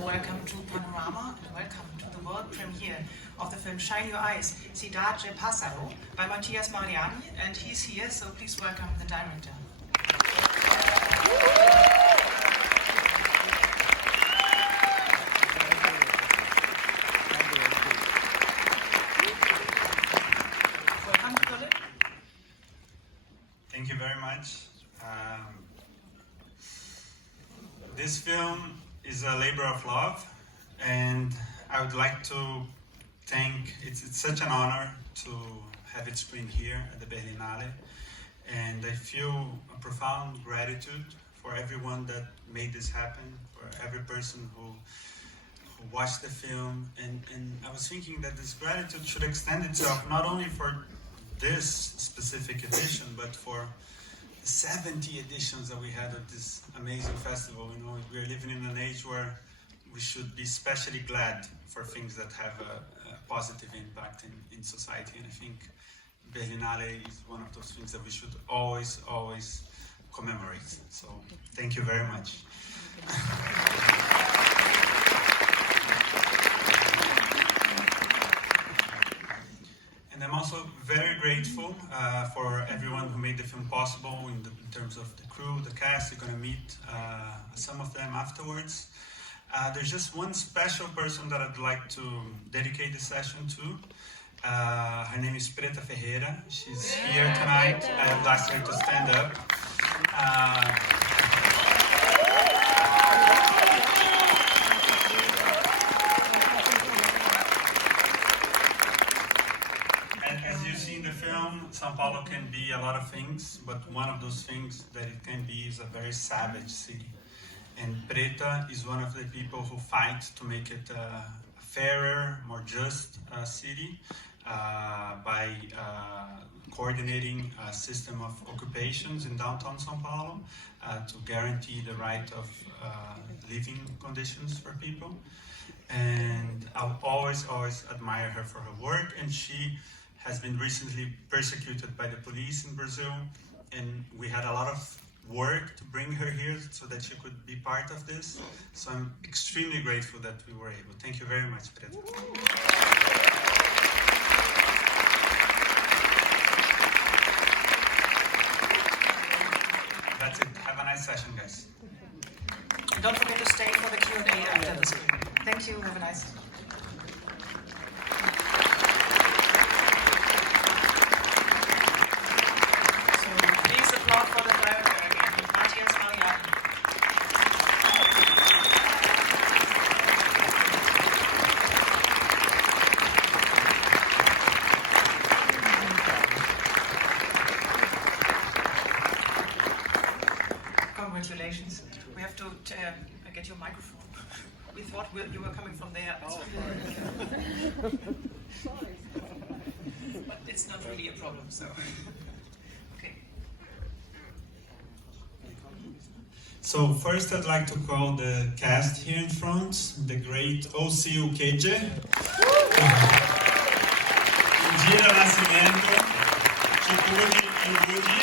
welcome to Panorama and welcome to the world premiere of the film Shine Your Eyes, CIDADE, PÁSSARO by Mathias Mariani, and he's here, so please welcome the director. Welcome to Berlin. Thank you very much. This film is a labor of love, and I would like to thank, it's such an honor to have it screened here at the Berlinale, and I feel a profound gratitude for everyone that made this happen, for every person who watched the film, and I was thinking that this gratitude should extend itself not only for this specific edition, but for 70 editions that we had of this amazing festival. You know, we're living in an age where we should be especially glad for things that have a positive impact in society, and I think Berlinale is one of those things that we should always commemorate. So thank you very much. And I'm also very grateful for everyone who made the film possible in terms of the crew, the cast. You're going to meet some of them afterwards. There's just one special person that I'd like to dedicate this session to. Her name is Preta Ferreira. She's here tonight. I would ask her to stand up. As you see in the film, São Paulo can be a lot of things, but one of those things that it can be is a very savage city. And Preta is one of the people who fight to make it a fairer, more just city by coordinating a system of occupations in downtown São Paulo to guarantee the right of living conditions for people. And I'll always admire her for her work, and she has been recently persecuted by the police in Brazil, and we had a lot of work to bring her here so that she could be part of this. So I'm extremely grateful that we were able. Thank you very much, Preta. That's it. Have a nice session, guys. And don't forget to stay for the Q&A after the screen. Thank you. Have a nice. Please applaud for the director again, Mathias Mariani. Congratulations. We have to get your microphone. We thought you were coming from there. But it's not really a problem, so. So first I'd like to call the cast here in front, the great O.C. Ukeje, Indira Nascimento, Chikudi Ilgudi,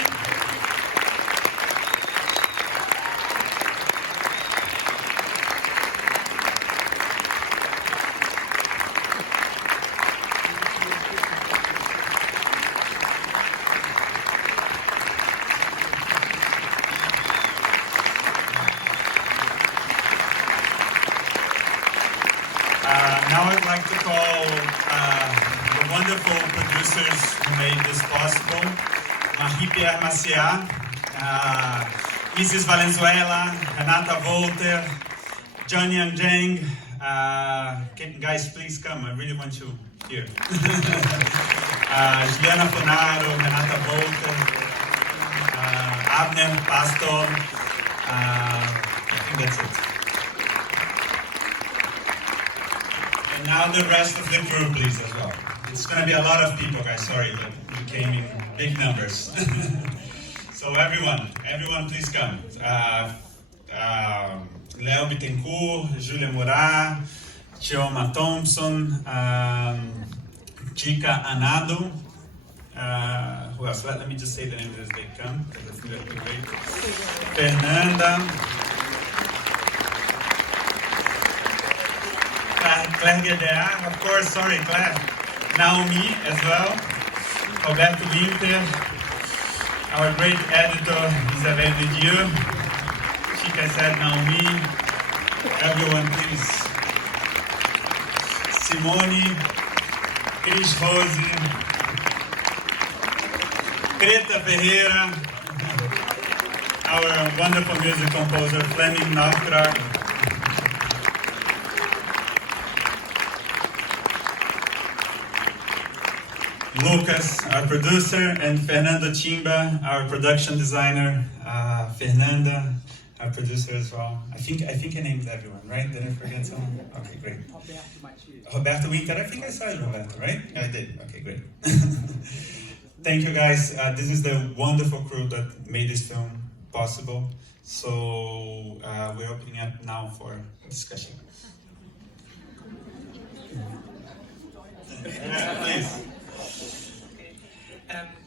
now I'd like to call the wonderful producers who made this possible. Marie-Pierre, Isis Valenzuela, Renata Volter, John Yang Zhang. Guys, please come. I really want you here. Juliana Fonaro, Renata Volter, Abner Pastor. I think that's it. And now the rest of the crew, please, as well. It's going to be a lot of people, guys. Sorry, but we came in big numbers. So everyone, please come. Leo Bittencourt, Julia Murat, Chioma Thompson, Chica Anado. Who else? Let me just say the names as they come, because I think that would be great. Fernanda. Claire Guedea, of course, sorry, Claire. Naomi as well. Roberto Winter. Our great editor, Isabelle Didier. Chica said Naomi. Everyone, please. Simone. Cris Rose. Greta Ferreira. Our wonderful music composer, Fleming Nalkrag. Lucas, our producer, and Fernando Chimba, our production designer. Fernanda, our producer as well. I think I named everyone, right? Did I forget someone? Okay, great. Roberto Winter, I think I said Roberto, right? Yeah, I did. Okay, great. Thank you, guys. This is the wonderful crew that made this film possible. So we're opening up now for discussion. Yeah, please.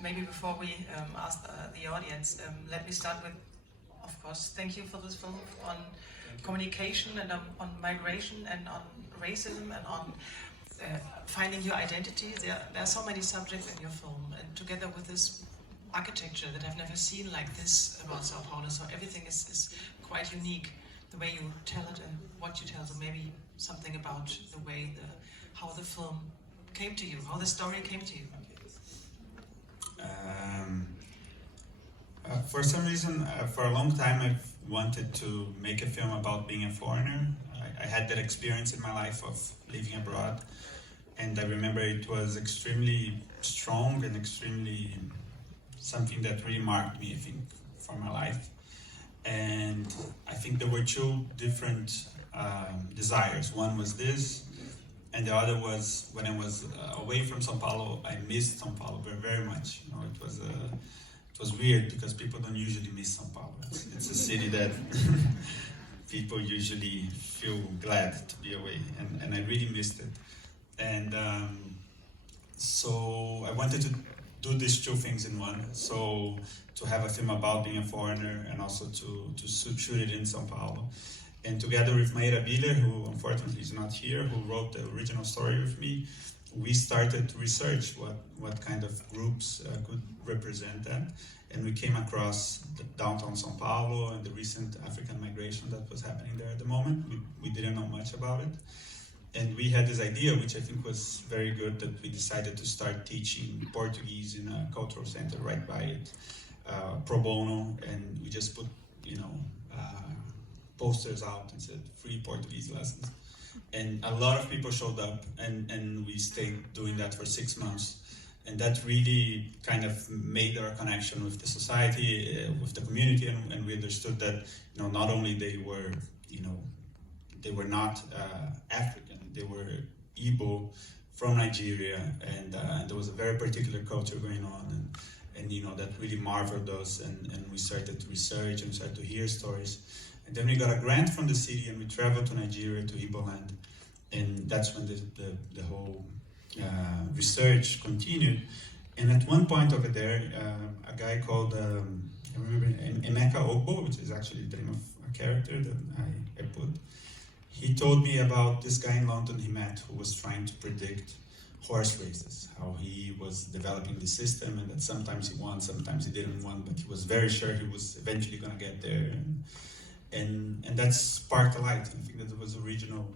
Maybe before we ask the audience, let me start with, of course, thank you for this film on communication and on migration and on racism and on finding your identity. There are so many subjects in your film, and together with this architecture that I've never seen like this about Sao Paulo, so everything is quite unique, the way you tell it and what you tell, so maybe something about the way, how the film came to you, how the story came to you. For some reason, for a long time, I've wanted to make a film about being a foreigner. I had that experience in my life of living abroad, and I remember it was extremely strong and extremely something that really marked me, I think, for my life. And I think there were two different desires. One was this, and the other was when I was away from São Paulo, I missed São Paulo very much. You know, it was weird because people don't usually miss São Paulo. It's a city that people usually feel glad to be away, and I really missed it. And so I wanted to do these two things in one. So to have a film about being a foreigner and also to shoot it in São Paulo. And together with Maíra Biller, who unfortunately is not here, who wrote the original story with me, we started to research what kind of groups could represent that. And we came across the downtown São Paulo and the recent African migration that was happening there at the moment. We didn't know much about it. And we had this idea, which I think was very good, that we decided to start teaching Portuguese in a cultural center right by it, pro bono, and we just put, posters out and said free Portuguese lessons. And a lot of people showed up, and we stayed doing that for 6 months. And that really kind of made our connection with the society, with the community, and we understood that, not only they were not African, they were Igbo from Nigeria, and there was a very particular culture going on, and that really marveled us, and we started to research and started to hear stories. And then we got a grant from the city, and we traveled to Nigeria, to Igbo land, and that's when the whole research continued. And at one point over there, a guy called, I remember, Emeka Ogbo, which is actually the name of a character that I put, he told me about this guy in London he met who was trying to predict horse races, how he was developing the system, and that sometimes he won, sometimes he didn't win, but he was very sure he was eventually going to get there. And that sparked a light. I think that it was the original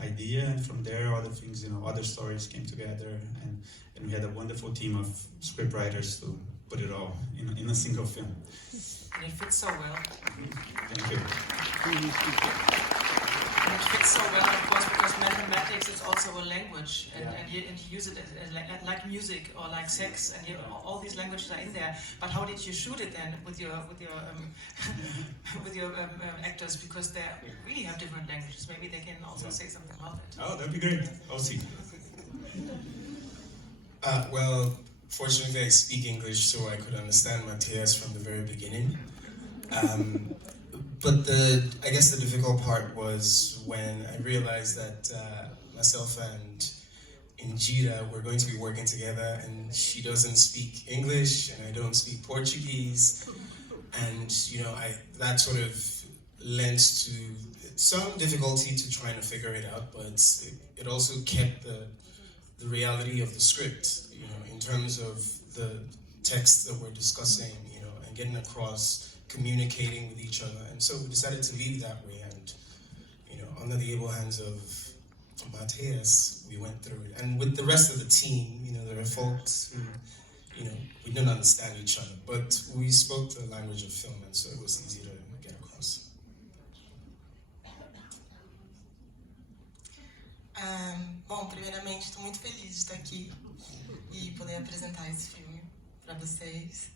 idea, and from there other things, other stories came together, and we had a wonderful team of scriptwriters to put it all in a single film. And it fits so well. Thank you. And it fits so well, of course, because mathematics is also a language, and you use it as like music or like sex, and all these languages are in there. But how did you shoot it then with your with your actors? Because they really have different languages. Maybe they can also say something about it. Oh, that'd be great. I'll see. Well, fortunately I speak English, so I could understand Mathias from the very beginning. But I guess the difficult part was when I realized that myself and Injira were going to be working together, and she doesn't speak English and I don't speak Portuguese, and that sort of lent to some difficulty to trying to figure it out, but it also kept the reality of the script, you know, in terms of the text that we're discussing, you know, and getting across, communicating with each other. And so we decided to leave that way, and, you know, under the able hands of Mathias, we went through it. And with the rest of the team, you know, there are folks who, you know, we didn't understand each other, but we spoke the language of film, and so it was easy to get across. Bom, primeiramente, estou muito feliz de estar aqui e poder apresentar esse filme para vocês.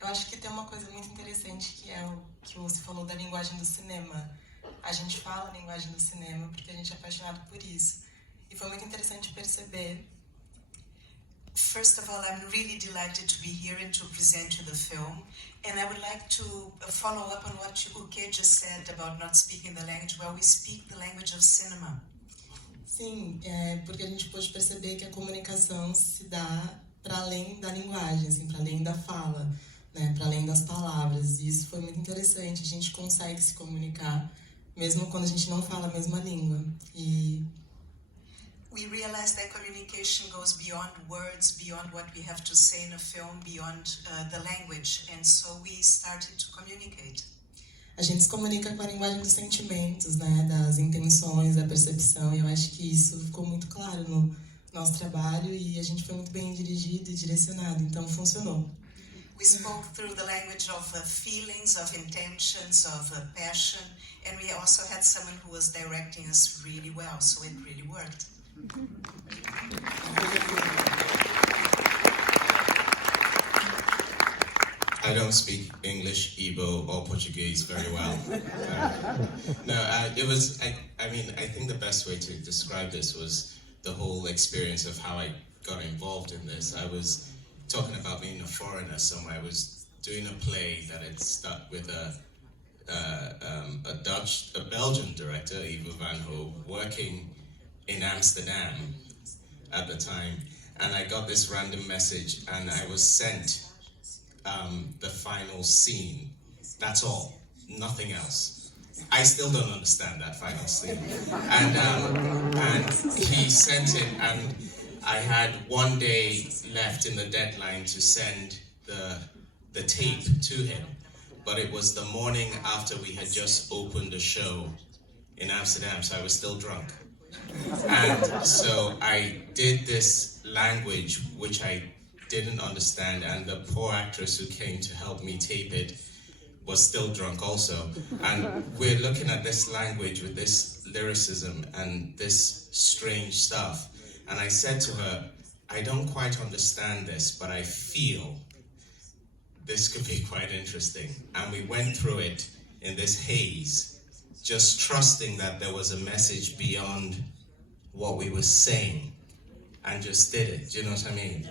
Eu acho que tem uma coisa muito interessante, que é o que você falou da linguagem do cinema. A gente fala a linguagem do cinema porque a gente é apaixonado por isso. E foi muito interessante perceber. First of all, I'm really delighted to be here and to present you the film. And I would like to follow up on what Uke just said about not speaking the language. Well, we speak the language of cinema. Sim, porque a gente pôde perceber que a comunicação se dá para além da linguagem, assim, para além da fala, né, para além das palavras. E isso foi muito interessante. A gente consegue se comunicar mesmo quando a gente não fala a mesma língua. E we realize that communication goes beyond words, beyond what we have to say in a film, beyond the language, and so we started to communicate. A gente se comunica com a linguagem dos sentimentos, né, das intenções, da percepção, e eu acho que isso ficou muito claro no nosso trabalho e a gente foi muito bem dirigido e direcionado, então funcionou. We spoke through the language of feelings, of intentions, of passion, and we also had someone who was directing us really well, so it really worked. I don't speak English, Igbo, or Portuguese very well. It was, I mean, I think the best way to describe this was the whole experience of how I got involved in this. I was talking about being a foreigner, so I was doing a play that had stuck with a Belgian director, Ivo van Ho, working in Amsterdam at the time, and I got this random message, and I was sent the final scene. That's all, nothing else. I still don't understand that final scene. And he sent it, and I had 1 day left in the deadline to send the tape to him, but it was the morning after we had just opened a show in Amsterdam, so I was still drunk. And so I did this language which I didn't understand, and the poor actress who came to help me tape it was still drunk also. And we're looking at this language with this lyricism and this strange stuff. And I said to her, I don't quite understand this, but I feel this could be quite interesting. And we went through it in this haze, just trusting that there was a message beyond what we were saying, and just did it. Do you know what I mean?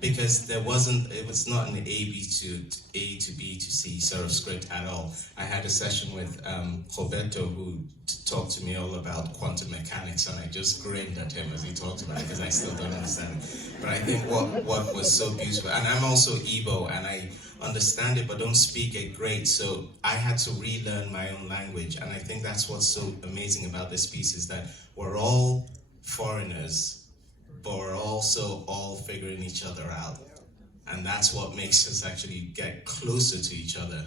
Because it was not an A to B to C sort of script at all. I had a session with Roberto, who talked to me all about quantum mechanics, and I just grinned at him as he talked about it because I still don't understand. But I think what was so beautiful, and I'm also Igbo, and I understand it but don't speak it great, so I had to relearn my own language. And I think that's what's so amazing about this piece, is that we're all foreigners, but we're also all figuring each other out. And that's what makes us actually get closer to each other,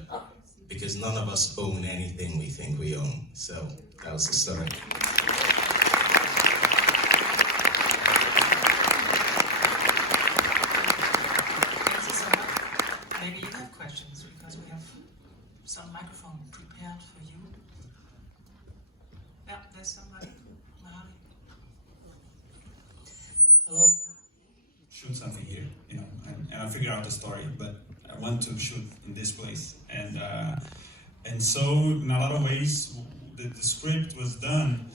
because none of us own anything we think we own. So that was the story. Maybe you have questions, because we have some microphone prepared for you. Yeah, there's somebody. Mariani. Hello. Shoot something here, you know, and I figure out the story, but I want to shoot in this place, and so in a lot of ways the script was done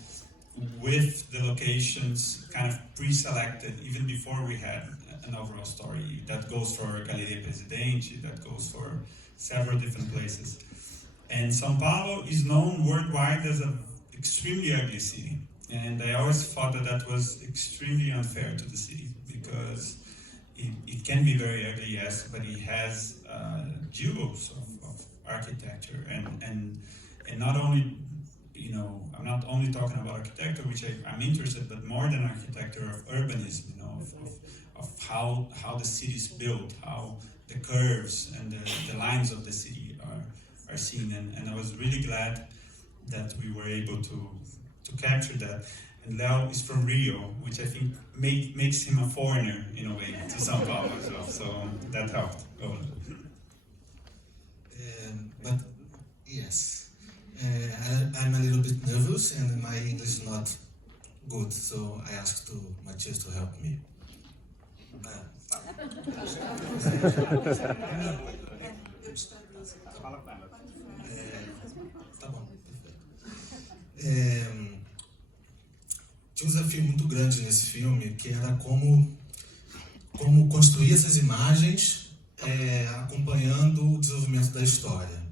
with the locations kind of pre-selected even before we had an overall story. That goes for Galeria Presidente, that goes for several different places, and São Paulo is known worldwide as an extremely ugly city, and I always thought that was extremely unfair to the city, because it can be very ugly, yes, but it has jewels of architecture, and not only, you know, I'm not only talking about architecture, which I'm interested, but more than architecture, of urbanism, you know, of how the city is built, how the curves and the lines of the city are seen, and I was really glad that we were able to capture that. And Leo is from Rio, which I think makes him a foreigner in a way to São Paulo as well, so that helped. But yes, I'm a little bit nervous and my English is not good, so I asked Mathias to help me. Tá bom, perfeito. Tinha um desafio muito grande nesse filme, que era como construir essas imagens acompanhando o desenvolvimento da história.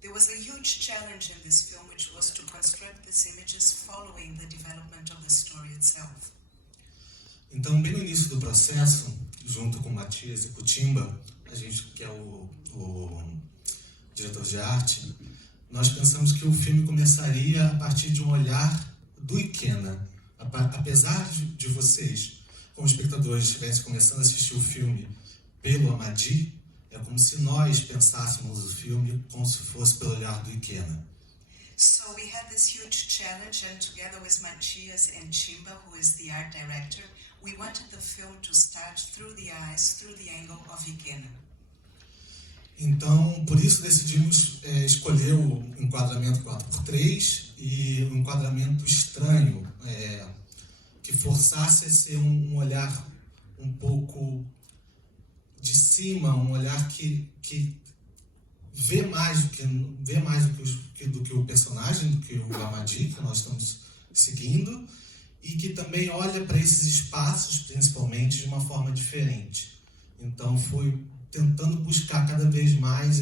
There was a huge challenge in this film, which was to construct these images following the development of the story itself. Então, bem no início do processo, junto com o Mathias e com o Timba, a gente que é o diretor de arte, nós pensamos que o filme começaria a partir de um olhar do Ikena. Apesar de vocês, como espectadores, estivessem começando a assistir o filme pelo Amadi, é como se nós pensássemos o filme como se fosse pelo olhar do Ikena. So we had this huge challenge, and together with Mathias and Chimba, who is the art director, we wanted the film to start through the eyes, through the angle of Ikena. Então, por isso decidimos escolher o enquadramento 4x3 e um enquadramento estranho, que forçasse a ser um olhar um pouco de cima, um olhar que vê mais do que o personagem, do que o Amadi, que nós estamos seguindo, e que também olha para esses espaços, principalmente, de uma forma diferente. Então, foi tentando buscar cada vez mais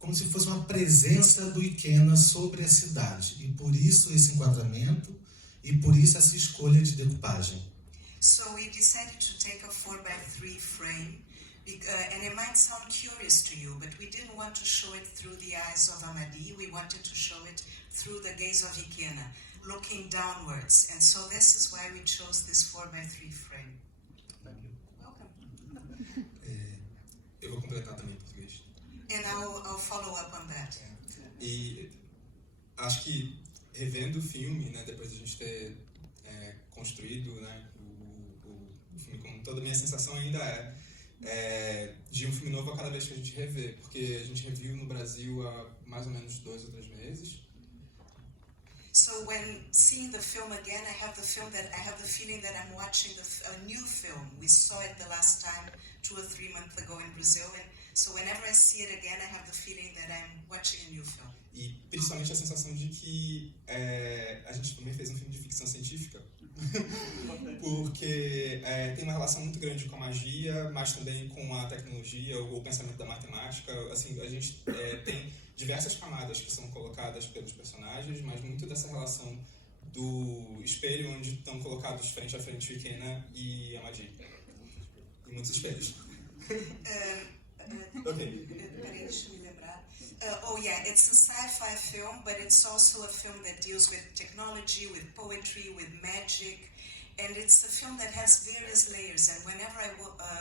como se fosse uma presença do Ikena sobre a cidade. E por isso esse enquadramento e por isso essa escolha de decupagem. So we decided to take a 4x3 frame, and it might sound curious to you, but we didn't want to show it through the eyes of Amadi, we wanted to show it through the gaze of Ikena, looking downwards. And so this is why we chose this 4x3 frame. Eu vou completar também em português. And I'll follow up on that. E acho que revendo o filme, né, depois de a gente ter construído, né, o filme como toda, a minha sensação ainda é de um filme novo a cada vez que a gente revê, porque a gente reviu no Brasil há mais ou menos 2 ou 3 meses. So when seeing the film again, I have the feeling that I'm watching a new film. We saw it the last time 2 or 3 months ago in Brazil, and so whenever I see it again, I have the feeling that I'm watching a new film. E principalmente a sensação de que a gente também fez um filme de ficção científica, porque tem uma relação muito grande com a magia, mas também com a tecnologia, o pensamento da matemática. Assim, a gente tem diversas camadas que são colocadas pelos personagens, mas muito dessa relação do espelho onde estão colocados frente a frente o Ikena e a magia. E muitos espelhos. Peraí, deixa eu me lembrar. It's a sci-fi film, but it's also a film that deals with technology, with poetry, with magic, and it's a film that has various layers, and whenever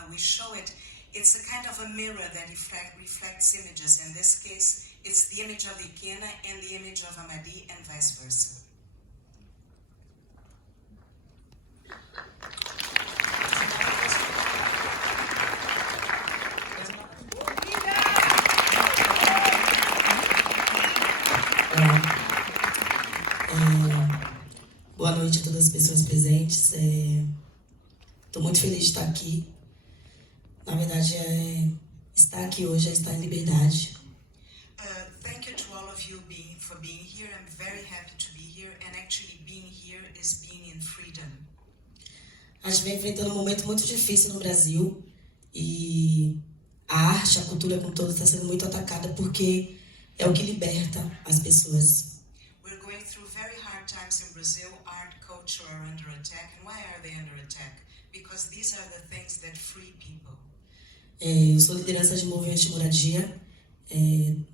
we show it, it's a kind of a mirror that reflects images. In this case, it's the image of Ikena and the image of Amadi, and vice versa. Boa noite a todas as pessoas presentes. Estou muito feliz de estar aqui. Na verdade, estar aqui hoje é estar em liberdade. Thank you to all of you for being here. I'm very happy to be here, and actually being here is being in freedom. A gente vem enfrentando um momento muito difícil no Brasil e a arte, a cultura como toda está sendo muito atacada porque é o que liberta as pessoas. We're going through very hard times in Brazil. Art, culture are under attack. And why are they under attack? Because these are the things that free people. Eu sou liderança de movimento de moradia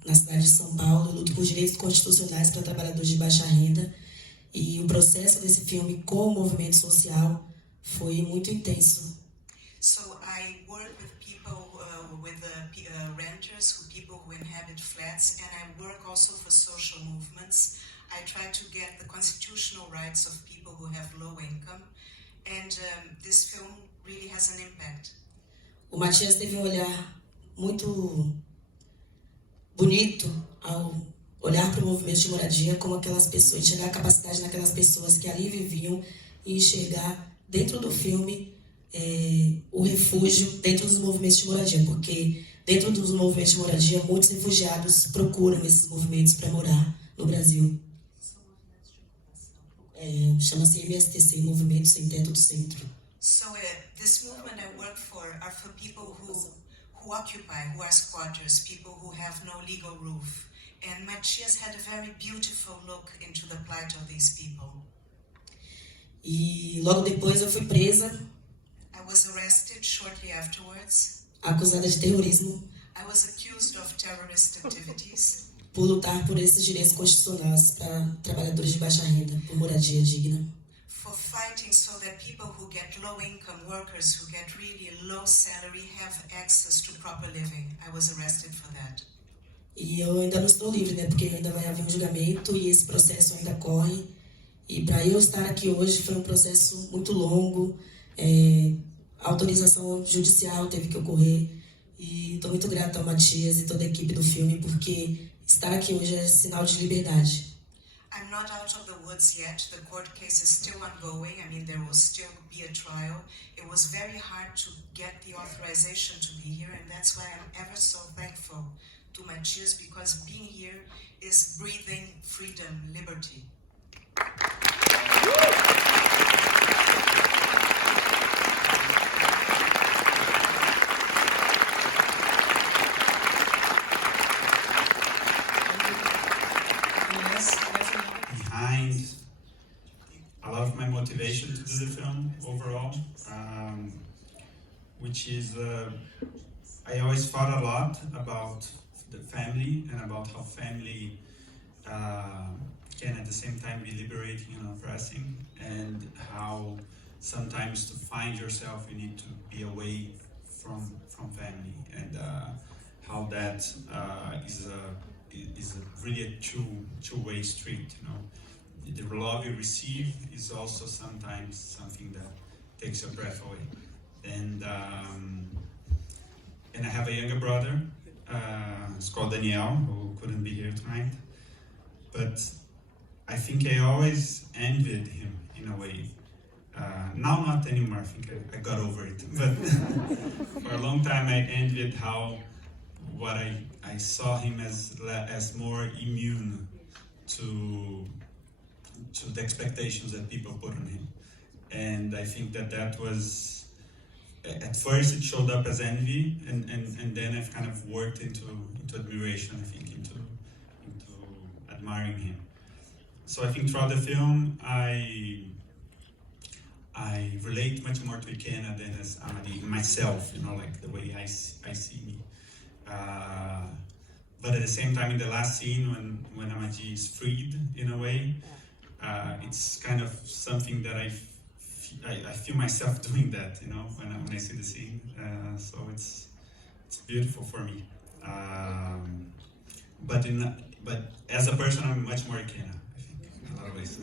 na cidade de São Paulo. Eu luto por direitos constitucionais para trabalhadores de baixa renda. E o processo desse filme com o movimento social foi muito intenso. So I work with people, renters, people who inhabit flats, and I work also for social movements. I try to get the constitutional rights of people who have low income, and this film really has an impact. O Mathias teve um olhar muito bonito ao olhar para o movimento de moradia como aquelas pessoas, enxergar a capacidade naquelas pessoas que ali viviam e enxergar dentro do filme o refúgio dentro dos movimentos de moradia, porque dentro dos movimentos de moradia muitos refugiados procuram esses movimentos para morar no Brasil. Chama-se MSTC, Movimento Sem Teto do Centro. So this movement I work for are for people who occupy, who are squatters, people who have no legal roof. And Mathias had a very beautiful look into the plight of these people. E logo depois eu fui presa. I was arrested shortly afterwards. Acusada de terrorismo. I was accused of terrorist activities. Por lutar por esses direitos constitucionais para trabalhadores de baixa renda, por moradia digna. For fighting so that people who get low income, workers who get really low salary have access to proper living. I was arrested for that. E eu ainda não estou livre, né? Porque ainda vai haver um julgamento e esse processo ainda corre. E para eu estar aqui hoje foi um processo muito longo. A autorização judicial teve que ocorrer. E estou muito grata ao Mathias e toda a equipe do filme, porque estar aqui hoje é sinal de liberdade. I'm not out of the woods yet. The court case is still ongoing. I mean, there will still be a trial. It was very hard to get the authorization to be here, and that's why I'm ever so thankful to Mathias, because being here is breathing freedom, liberty. Behind a lot of my motivation to do the film overall, which is I always thought a lot about the family and about how family can at the same time be liberating and oppressing, and how sometimes to find yourself you need to be away from family, and how that is really a two-way street. You know, the love you receive is also sometimes something that takes your breath away. And I have a younger brother. It's called Daniel, who couldn't be here tonight. But I think I always envied him in a way. Now not anymore, I think I got over it. But for a long time I envied what I saw him as more immune to the expectations that people put on him. And I think that was, at first it showed up as envy, and then I've kind of worked into admiration, I think, into admiring him. So I think throughout the film, I relate much more to Ikena than as Amadi, myself, you know, like the way I see me. But at the same time, in the last scene, when Amadi is freed, in a way, it's kind of something that I feel myself doing that, you know, when I see the scene. So it's beautiful for me. But as a person, I'm much more Ikena, I think, in a lot of ways.